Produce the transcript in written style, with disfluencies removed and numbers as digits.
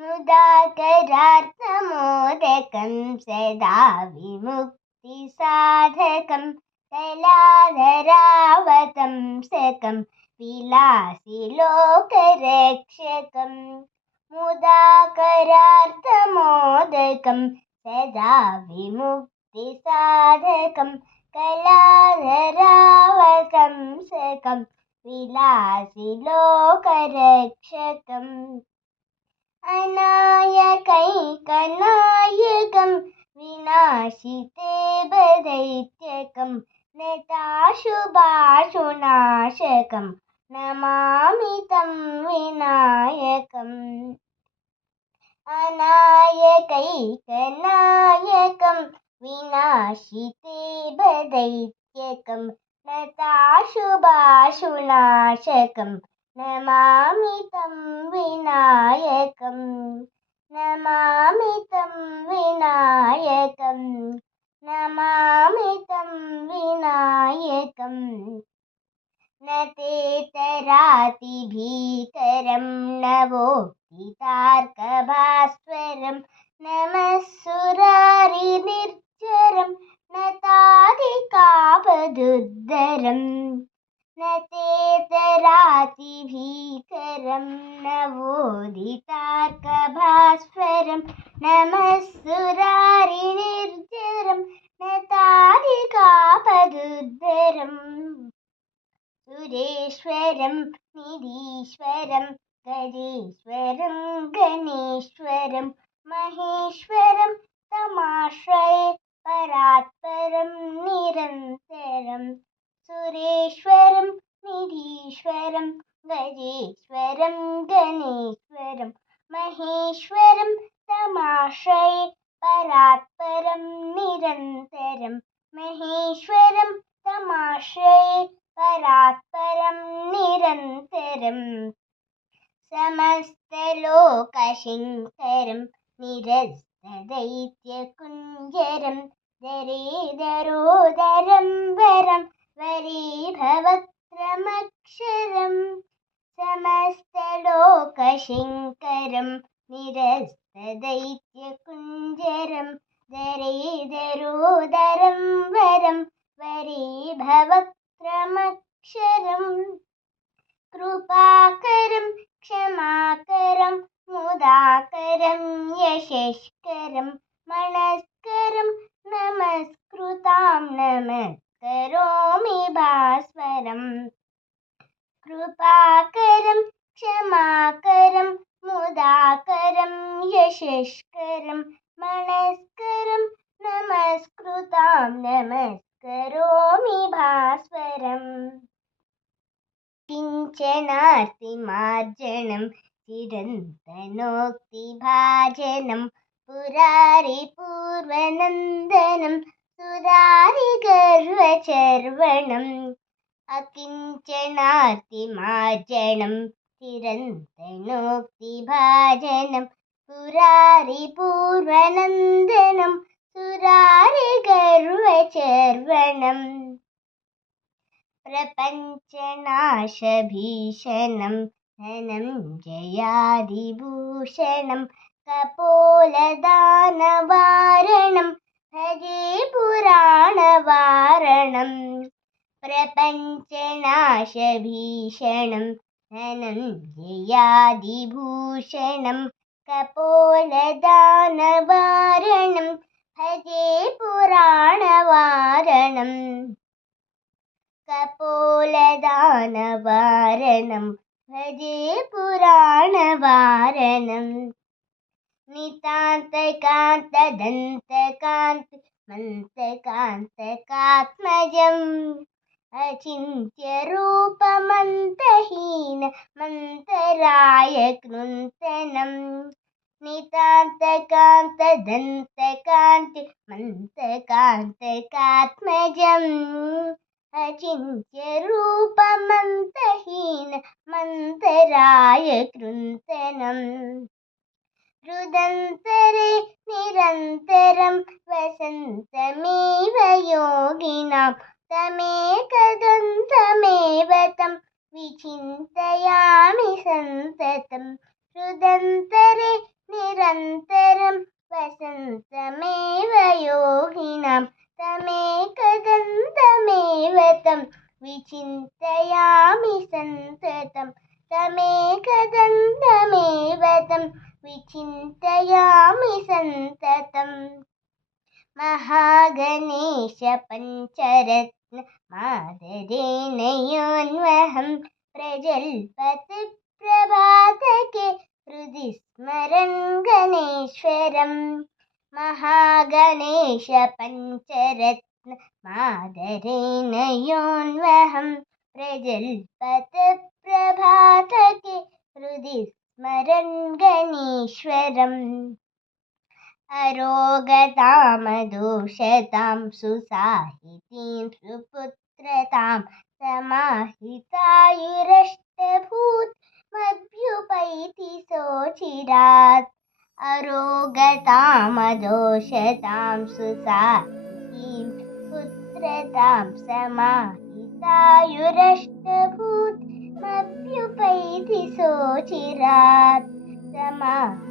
मुदाकरार्थमोदकं सदा विमुक्तिसाधकं कलाधरावतंसकं विलासिलोकरक्षकं मुदाकरार्थमोदकं सदा विमुक्तिसाधकं कलाधरावतंसकं विलासिलोकरक्षकम् अनायकैकनायकं विनाशिते बदैत्यकं नताशुभाशुनाशकं नमामि तं विनायकम् अनायकैकनायकं विनाशिते बदैत्यकं नताशुभाशुनाशकं नमामि तं विनायकम् नमामि तं विनायकम् नमामि तं विनायकम् न ते तरातिभीकरं नवोदितार्कभास्वरं नमः सुरारिनिर्झरं नताधिकापदुद्धरम् न ते तरातिभीकरं नवोदितार्कभास्वरं नमः सुरारिनिर्झरं नताधिकापदुद्धरम् सुरेश्वरं निधीश्वरं गजेश्वरं गणेश्वरं महेश्वरं तमाश्रये परात्परं निरन्तरं सुरेश्वरं निधीश्वरं गजेश्वरं गणेश्वरं महेश्वरं तमाश्रये परात्परं निरन्तरं महेश्वरं तमाश्रये परात्परं निरन्तरम् समस्तलोकशङ्करं निरस्तदैत्यकुञ्जरं दरेदरोदरं वरं वरेभवक्त्रमक्षरम् समस्तलोकशङ्करं निरस्तदैत्यकुञ्जरं दरेदरोदरं वरं वरेभवक्त्रमक्षरम् कृपाकरं क्षमाकरं मुदाकरं यशस्करं मनस्करं नमस्कृतां नमस्करोमि भास्वरम् कृपाकरं क्षमाकरं मुदाकरं यशस्करं मनस्करं नमस्कृतां नमस्करोमि भास्वरम् किञ्चनार्तिमार्जनं चिरन्तनोक्तिभाजनं पुरारिपूर्वनन्दनं सुरारिगर्वचर्वणम् अकिञ्चनार्तिमार्जनं चिरन्तनोक्तिभाजनं पुरारिपूर्वनन्दनं सुरारिगर्वचर्वणम् प्रपञ्चनाशभीषणं धनञ्जयादिभूषणं कपोलदानवारणं भजे पुराणवारणं प्रपञ्चनाशभीषणं धनञ्जयादिभूषणं कपोलदानवारणं भजे पुराणवारणम् कपोलदानवारणं भजे पुराणवारणम् नितान्तकान्तदन्तकान्तिमन्तकान्तकात्मजम् अचिन्त्यरूपमन्तहीनमन्तरायकृन्तनं नितान्तकान्तदन्तकान्तिमन्तकान्तकात्मजम् अचिन्त्यरूपमन्तहीनमन्तरायकृन्तनं हृदन्तरे निरन्तरं वसन्तमेव योगिनां तमेकदन्तमेव तं विचिन्तयामि सन्ततं हृदन्तरे विचिन्तयामि सन्ततं तमेकदन्तमेव तं विचिन्तयामि सन्ततम् महागणेश पञ्चरत्न मादरेण योऽन्वहं प्रजल्पति प्रभातके हृदि स्मरन् गणेश्वरम् महागणेश पञ्चरत्न मादरेण योऽन्वहं प्रजल्पति प्रभातके हृदि स्मरन् गणेश्वरम् अरोगतामदोषतां सुसाहितीं सुपुत्रतां समाहितायुरष्टभूतमभ्युपैति सोचिरात् अरोगतामदोषतां सुसाहितीं पुत्रतां समाहितायुरष्टभूतमभ्युपैति सोचिरात् समाहितायुरष्ट